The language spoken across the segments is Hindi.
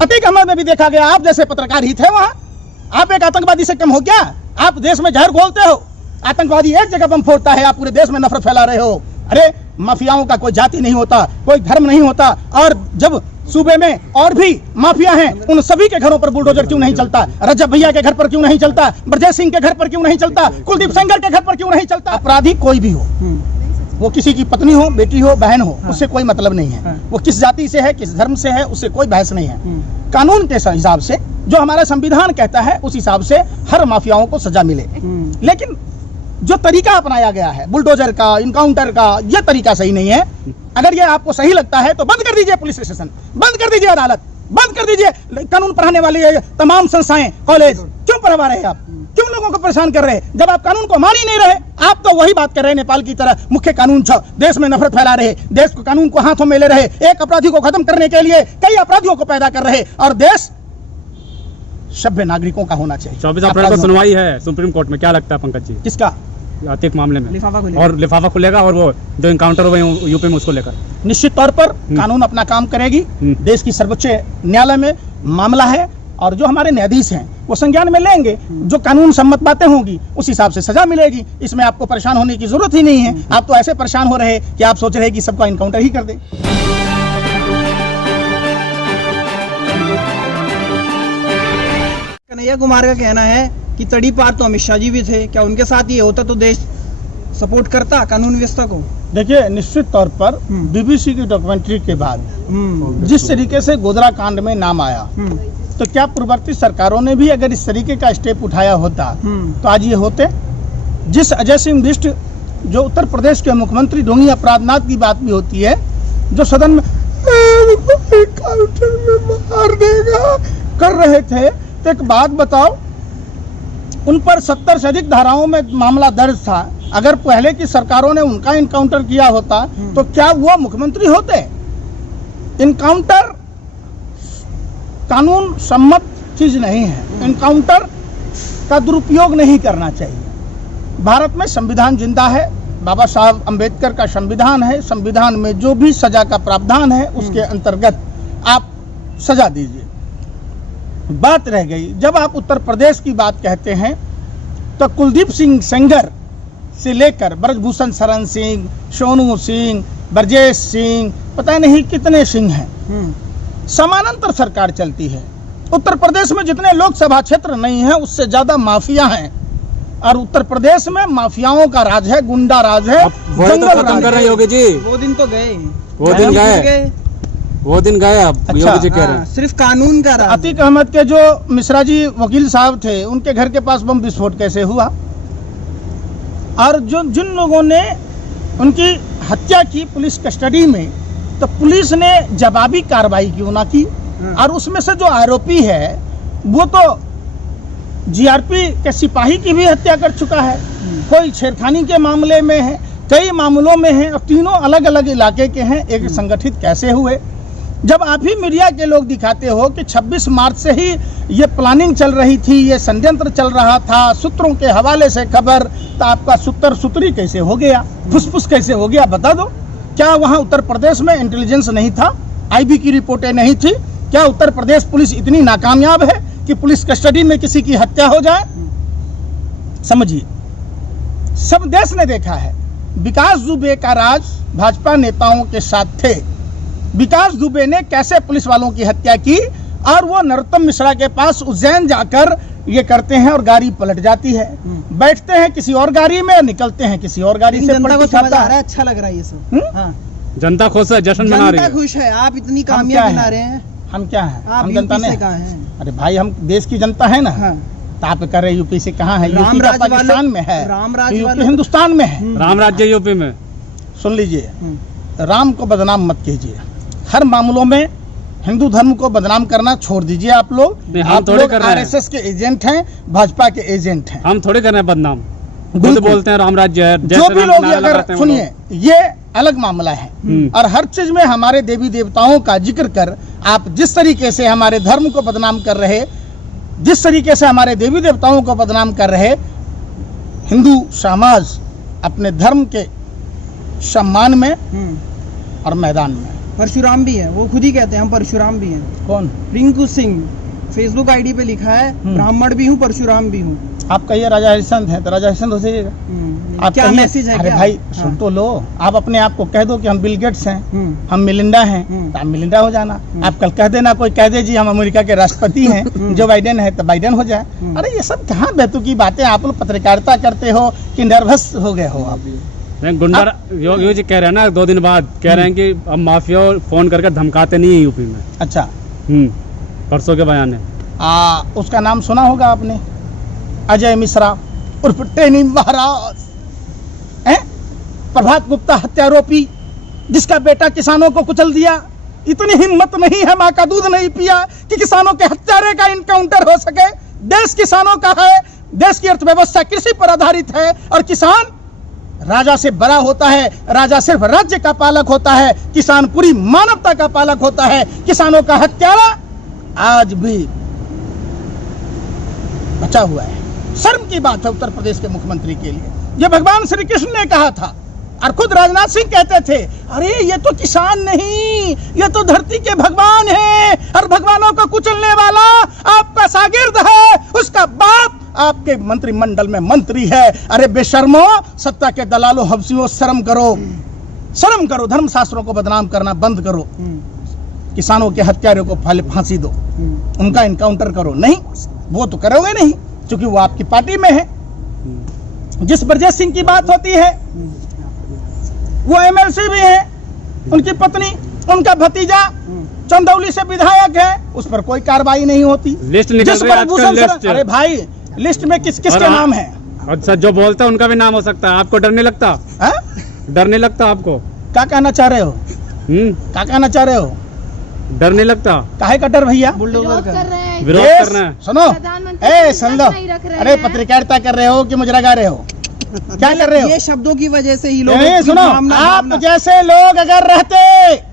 अतीक अहमद में भी देखा गया, आप जैसे पत्रकार ही थे वहां। आप एक आतंकवादी से कम हो क्या? आप देश में जहर घोलते हो। आतंकवादी एक जगह बम फोड़ता है, आप पूरे देश में नफरत फैला रहे हो। अरे माफियाओं का कोई जाति नहीं होता, कोई धर्म नहीं होता। और जब सूबे में और भी माफिया हैं, उन सभी के घरों पर बुलडोजर क्यों नहीं चलता? रजब भैया के घर पर क्यों नहीं चलता? ब्रजेश सिंह के घर पर क्यों नहीं चलता? कुलदीप सेंगर के घर पर क्यों नहीं चलता? अपराधी कोई भी हो, वो किसी की पत्नी हो, बेटी हो, बहन हो, उससे कोई मतलब नहीं है। वो किस जाति से है, किस धर्म से है, उससे कोई बहस नहीं है। कानून के हिसाब से, जो हमारा संविधान कहता है, उस हिसाब से हर माफियाओं को सजा मिले। लेकिन जो तरीका अपनाया गया है बुलडोजर का, इनकाउंटर का, यह तरीका सही नहीं है। अगर ये आपको सही लगता है तो बंद कर दीजिए पुलिस स्टेशन, बंद कर दीजिए अदालत, बंद कर दीजिए कानून पढ़ाने वाली तमाम संस्थाएं, कॉलेज। क्यों पढ़वा रहे हैं आप? क्यों लोगों को परेशान कर रहे हैं? जब आप कानून को मान ही नहीं रहे, आप तो वही बात कर रहे हैं नेपाल की तरह, मुख्य कानून छो, देश में नफरत फैला रहे, देश को कानून को हाथों में ले रहे, एक अपराधी को खत्म करने के लिए कई अपराधियों को पैदा कर रहे। और देश सभ्य नागरिकों का होना चाहिए। 24 अप्रैल को सुनवाई है सुप्रीम कोर्ट में, क्या लगता है पंकज जी? किसका? अतीक मामले में लिफाफा खुलेगा और वो जो इनकाउंटर हुए यूपी में उसको लेकर निश्चित तौर पर कानून अपना काम करेगी। देश की सर्वोच्च न्यायालय में मामला है और जो हमारे न्यायाधीश हैं वो संज्ञान में लेंगे। जो कानून सम्मत बातें होंगी उस हिसाब से सजा मिलेगी। इसमें आपको परेशान होने की जरूरत ही नहीं है। आप तो ऐसे परेशान हो रहे कि आप सोच रहे कि सबका इनकाउंटर ही कर दे। कन्हैया कुमार का कहना है कि तड़ी पार तो अमित शाह जी भी थे, क्या उनके साथ ये होता तो देश सपोर्ट करता कानून व्यवस्था को? देखिए, निश्चित तौर पर बीबीसी की डॉक्यूमेंट्री के बाद जिस तरीके से गोधरा कांड में नाम आया, तो क्या पूर्ववर्ती सरकारों ने भी अगर इस तरीके का स्टेप उठाया होता तो आज ये होते? जिस अजय सिंह बिष्ट, जो उत्तर प्रदेश के मुख्यमंत्री, ढोंगी अपराधनाथ की बात भी होती है, जो सदन में काउंटर में मार देगा कर रहे थे, तो एक बात बताओ, उन पर 70 से अधिक धाराओं में मामला दर्ज था। अगर पहले की सरकारों ने उनका इनकाउंटर किया होता तो क्या वो मुख्यमंत्री होते? इनकाउंटर कानून सम्मत चीज नहीं है। इनकाउंटर का दुरुपयोग नहीं करना चाहिए। भारत में संविधान जिंदा है, बाबा साहब अंबेडकर का संविधान है। संविधान में जो भी सजा का प्रावधान है उसके अंतर्गत आप सजा दीजिए। बात रह गई, जब आप उत्तर प्रदेश की बात कहते हैं तो कुलदीप सिंह सेंगर से लेकर ब्रजभूषण शरण सिंह, सोनू सिंह, ब्रजेश सिंह, पता नहीं कितने सिंह हैं। समानांतर सरकार चलती है। उत्तर प्रदेश में जितने लोकसभा क्षेत्र नहीं है उससे ज्यादा माफिया हैं और उत्तर प्रदेश में माफियाओं का राज है, गुंडा राज है। खत्म कर रहे होगे जी। वो दिन तो गए, वो दिन गए आप। योगी जी कह रहे हैं सिर्फ कानून का राज। अतीक अहमद के जो मिश्रा जी वकील साहब थे, उनके घर के पास बम विस्फोट कैसे हुआ? और जो जिन लोगों ने उनकी हत्या की पुलिस कस्टडी में, तो पुलिस ने जवाबी कार्रवाई क्यों ना की? और उसमें से जो आरोपी है वो तो जीआरपी के सिपाही की भी हत्या कर चुका है, कोई छेड़खानी के मामले में है, कई मामलों में है, और तीनों अलग अलग इलाके के हैं। एक संगठित कैसे हुए? जब आप ही मीडिया के लोग दिखाते हो कि 26 मार्च से ही ये प्लानिंग चल रही थी, ये षड्यंत्र चल रहा था, सूत्रों के हवाले से खबर, तो आपका सूत्र सूत्री कैसे हो गया? फुसफुस कैसे हो गया? बता दो। क्या वहाँ उत्तर प्रदेश में इंटेलिजेंस नहीं था? आईबी की रिपोर्टें नहीं थी? क्या उत्तर प्रदेश पुलिस इतनी नाकामयाब है कि पुलिस कस्टडी में किसी की हत्या हो जाए? समझिए, सब देश ने देखा है। विकास दुबे का राज भाजपा नेताओं के साथ थे। विकास दुबे ने कैसे पुलिस वालों की हत्या की और वो नरोत्तम मिश्रा के पास उज्जैन जाकर ये करते हैं और गाड़ी पलट जाती है। बैठते हैं किसी और गाड़ी में, निकलते हैं किसी और गाड़ी से। जनता को समझ आ रहा है, अच्छा लग रहा है ये सब। हाँ। जनता खुश है, जश्न मना रही है। जनता खुश है। आप इतनी कामयाबी बना रहे हैं। हम क्या हैं? हम जनता ने। अरे भाई, हम देश की जनता है ना। तो आप कह रहे यूपी से कहाँ है? यूपी का पाकिस्तान में है, यूपी हिंदुस्तान में है। राम राज्य यूपी में। सुन लीजिए, राम को बदनाम मत कीजिए। हर मामलों में हिंदू धर्म को बदनाम करना छोड़ दीजिए। आप लोग आरएसएस के एजेंट हैं, भाजपा के एजेंट हैं। हम थोड़े कर रहे हैं बदनाम। खुद बोलते हैं राम राज्य है। जो भी लोग अगर सुनिए, ये अलग मामला है। और हर चीज में हमारे देवी देवताओं का जिक्र कर, आप जिस तरीके से हमारे धर्म को बदनाम कर रहे, जिस तरीके से हमारे देवी देवताओं को बदनाम कर रहे, हिंदू समाज अपने धर्म के सम्मान में और मैदान में परशुराम भी है, वो खुद ही कहते हैं हम परशुराम भी हैं। कौन? रिंकू सिंह फेसबुक आईडी पे लिखा है ब्राह्मण भी हूँ परशुराम भी हूँ। आप कहिए राजा हरिश्चंद्र है तो राजा हरिश्चंद्र हो जाइएगा। आप क्या कहिए- मैसेज है? अरे क्या? भाई हाँ। सुन तो लो, आप अपने आप को कह दो कि हम बिल गेट्स हैं, हम मिलिंडा हैं, तो आप मिलिंडा हो जाना। आप कल कह देना, कोई कह दे जी हम अमेरिका के राष्ट्रपति हैं, जो बाइडेन है तो बाइडेन हो जाए। अरे ये सब कहाँ बेतु की बातें, आप लोग पत्रकारिता करते हो कि नर्वस हो गए हो आप? नहीं, गुंडा योगी जी कह रहे हैं ना 2 दिन बाद कह रहे हैं कि अब माफिया फोन करके धमकाते नहीं है यूपी में। अच्छा, परसों के बयान है। उसका नाम सुना होगा आपने, अजय मिश्रा उर्फ टेनी महाराज, प्रभात गुप्ता हत्यारोपी, जिसका बेटा किसानों को कुचल दिया। इतनी हिम्मत नहीं है, माँ का दूध नहीं पिया कि किसानों के हत्यारे का इनकाउंटर हो सके। देश किसानों का है, देश की अर्थव्यवस्था कृषि पर आधारित है, और किसान राजा से बड़ा होता है। राजा सिर्फ राज्य का पालक होता है, किसान पूरी मानवता का पालक होता है। किसानों का हत्यारा आज भी बचा हुआ है। शर्म की बात है उत्तर प्रदेश के मुख्यमंत्री के लिए। ये भगवान श्री कृष्ण ने कहा था, और खुद राजनाथ सिंह कहते थे, अरे ये तो किसान नहीं, ये तो धरती के भगवान हैं, और भगवानों को कुचलने वाला आपका शागिर्द है, उसका बाप आपके मंत्रिमंडल में मंत्री है। अरे बेशर्मो, सत्ता के दलालों, हब्सियों, शर्म करो, शर्म करो। धर्मशास्त्रों को बदनाम करना बंद करो। किसानों के हत्यारों को फांसी दो, उनका इनकाउंटर करो। नहीं, वो तो करोगे नहीं, क्योंकि वो आपकी पार्टी में है। जिस ब्रजेश सिंह की बात होती है, वो एमएलसी भी है, उनकी पत्नी, उनका भतीजा चंदौली से विधायक है, उस पर कोई कार्रवाई नहीं होती। लिस्ट निकल जिस रही है पर आजकल लिस्ट। अरे भाई, लिस्ट में किसके नाम है? अच्छा, जो बोलता है उनका भी नाम हो सकता है। आपको डर नहीं लगता? हा? डर नहीं लगता आपको? क्या कहना चाह रहे हो? क्या कहना चाह रहे हो? डर नहीं लगता? काहे का डर भैया? बुलडोजर का विरोध करना है। सुनो, सुन लो, अरे पत्रकारिता कर रहे हो कि मुजरा गा रहे हो? क्या कर रहे हो? ये शब्दों की वजह से ही लोग नहीं, सुनो, आप जैसे लोग अगर रहते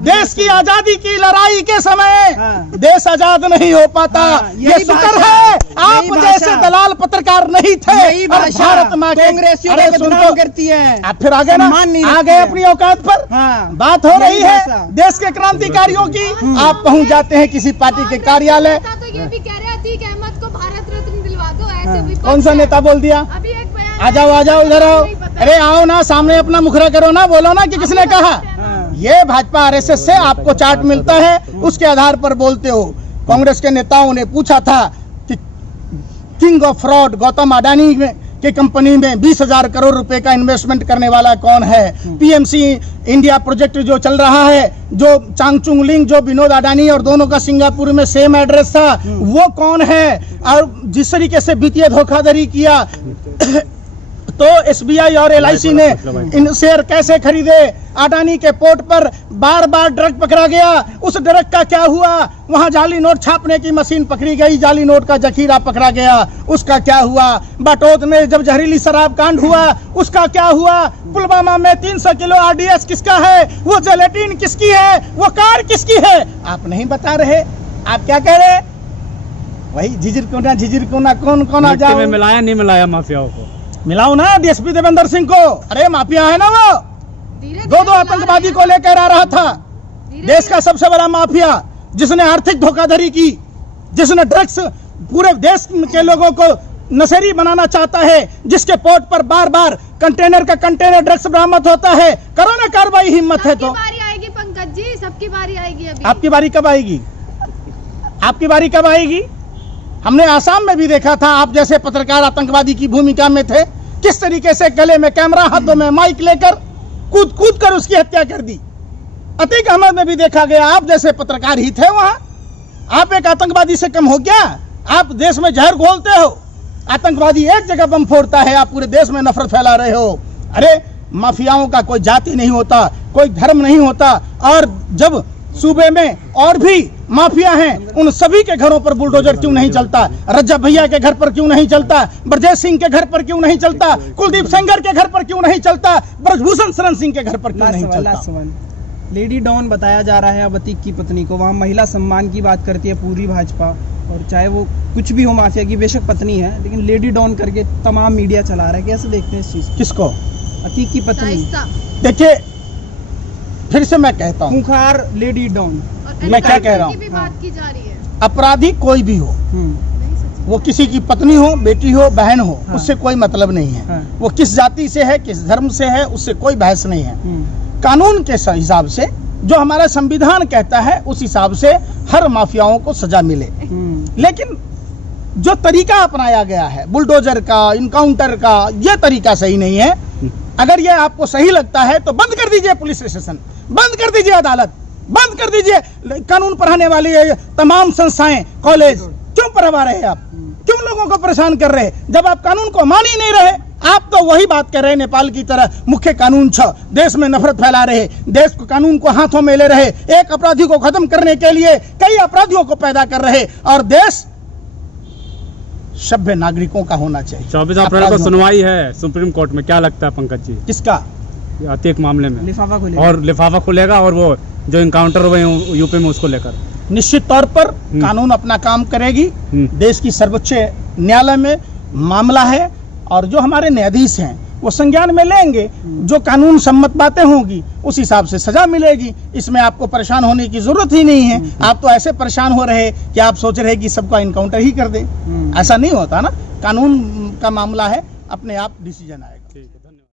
देश की आजादी की लड़ाई के समय, देश आजाद नहीं हो पाता। ये शुक्र है आप जैसे दलाल पत्रकार नहीं थे। भारत माँ के कांग्रेसियों को बदनाम करती है। आप फिर आगे ना, आगे अपनी औकात पर बात हो रही है देश के क्रांतिकारियों की, आप पहुंच जाते हैं किसी पार्टी के कार्यालय। तो ये भी कह रहे हैं अतीक अहमद को भारत रत्न दिलवा दो, ऐसे विपक्ष कौन सा नेता बोल दिया? अभी एक बयान आ जाओ, आ जाओ, इधर आओ। अरे आओ ना, सामने अपना मुखरा करो ना, बोलो ना कि किसने कहा। ये भाजपा आरएसएस से आपको चार्ट मिलता है, उसके आधार पर बोलते हो। कांग्रेस के नेताओं ने पूछा था कि king of fraud Gautam Adani की कंपनी में 20,000 करोड़ रुपए का इन्वेस्टमेंट करने वाला कौन है? पीएमसी इंडिया प्रोजेक्ट जो चल रहा है, जो चांगचुंग लिंग, जो विनोद अडानी और दोनों का सिंगापुर में सेम एड्रेस था, वो कौन है? और जिस तरीके से वित्तीय धोखाधड़ी किया तो एसबीआई और एलआईसी ने इन शेयर कैसे खरीदे? अडानी के पोर्ट पर बार बार ड्रग पकड़ा गया, उस ड्रग का क्या हुआ? वहां जाली नोट छापने की मशीन पकड़ी गई, जाली नोट का जखीरा पकड़ा गया, उसका क्या हुआ? बाटोद में जब जहरीली शराब कांड हुआ, उसका क्या हुआ? पुलवामा में 300 किलो आरडीएक्स किसका है? वो जेलेटिन किसकी है? वो कार किसकी है? आप नहीं बता रहे, आप क्या कह रहे? वही झिझिर कोना कौन कौन आ जाओ। में मिलाया नहीं मिलाया माफियाओं को? मिलाओ ना डीएसपी देवेंद्र सिंह को। अरे माफिया है ना वो, दो आतंकवादी को लेकर आ रहा था। देश का सबसे बड़ा माफिया, जिसने आर्थिक धोखाधड़ी की, जिसने ड्रग्स पूरे देश के लोगों को नशेरी बनाना चाहता है, जिसके पोर्ट पर बार बार कंटेनर का कंटेनर ड्रग्स बरामद होता है। करो ना कार्रवाई, हिम्मत है तो। बारी आएगी पंकज जी, सबकी बारी आएगी। अभी आपकी बारी कब आएगी? आपकी बारी कब आएगी? हमने आसाम में भी देखा था, आप जैसे पत्रकार आतंकवादी की भूमिका में थे, किस तरीके से गले में कैमरा, हाथों में माइक लेकर कूद कूद कर उसकी हत्या कर दी। अतीक अहमद में भी देखा गया, आप जैसे पत्रकार ही थे वहां। आप एक आतंकवादी से कम हो क्या? आप देश में जहर घोलते हो। आतंकवादी एक जगह बम फोड़ता है, आप पूरे देश में नफरत फैला रहे हो। अरे माफियाओं का कोई जाति नहीं होता, कोई धर्म नहीं होता, और जब सूबे में और भी माफिया हैं, उन सभी के घरों पर बुलडोजर क्यों नहीं चलता? रज्जब भैया के घर पर क्यों नहीं चलता? ब्रजेश सिंह के घर पर क्यों नहीं चलता? कुलदीप सेंगर के घर पर क्यों नहीं चलता? ब्रजभूषण शरण सिंह के घर पर क्यों नहीं चलता? लेडी डॉन बताया जा रहा है अब अतीक की पत्नी को। वहाँ महिला सम्मान की बात करती है पूरी भाजपा, और चाहे वो कुछ भी हो माफिया की, बेशक पत्नी है, लेकिन लेडी डॉन करके तमाम मीडिया चला रहा है। कैसे देखते हैं इस चीज? किसको? अतीक की पत्नी। देखिए, फिर से मैं कहता हूँ, खूंखार लेडी डॉन। और मैं क्या कह रहा हूँ? की भी बात की जा रही है। अपराधी कोई भी हो, नहीं सच्ची वो किसी की पत्नी हो, बेटी हो, बहन हो, हाँ। उससे कोई मतलब नहीं है। हाँ। वो किस जाति से है, किस धर्म से है, उससे कोई बहस नहीं है। हम्म, कानून के हिसाब से जो हमारा संविधान कहता है उस हिसाब से हर माफियाओं को सजा मिले। लेकिन जो तरीका अपनाया गया है बुलडोजर का, इनकाउंटर का, ये तरीका सही नहीं है। अगर ये आपको सही लगता है तो बंद कर दीजिए पुलिस स्टेशन, बंद कर दीजिए अदालत, बंद कर दीजिए कानून पढ़ाने वाली ये तमाम संस्थाएं, कॉलेज। क्यों पढ़वा रहे हैं आप? क्यों लोगों को परेशान कर रहे हैं? जब आप कानून को मान ही नहीं रहे, आप तो वही बात कर रहे हैं नेपाल की तरह, मुख्य कानून छ, देश में नफरत फैला रहे, देश को कानून को हाथों में ले रहे, एक अपराधी को खत्म करने के लिए कई अपराधियों को पैदा कर रहे। और देश सभ्य नागरिकों का होना चाहिए। 24 अप्रैल को सुनवाई है सुप्रीम कोर्ट में, क्या लगता है पंकज जी किसका? अतीक मामले में? लिफाफा खुले और लिफाफा खुलेगा और वो जो इनकाउंटर हुए हैं यूपी में उसको लेकर निश्चित तौर पर कानून अपना काम करेगी। देश की सर्वोच्च न्यायालय में मामला है और जो हमारे न्यायाधीश हैं वो संज्ञान में लेंगे। जो कानून सम्मत बातें होंगी उस हिसाब से सजा मिलेगी। इसमें आपको परेशान होने की जरूरत ही नहीं है। आप तो ऐसे परेशान हो रहे कि आप सोच रहे कि सबका इनकाउंटर ही कर दें। ऐसा नहीं होता ना, कानून का मामला है, अपने आप डिसीजन आएगा।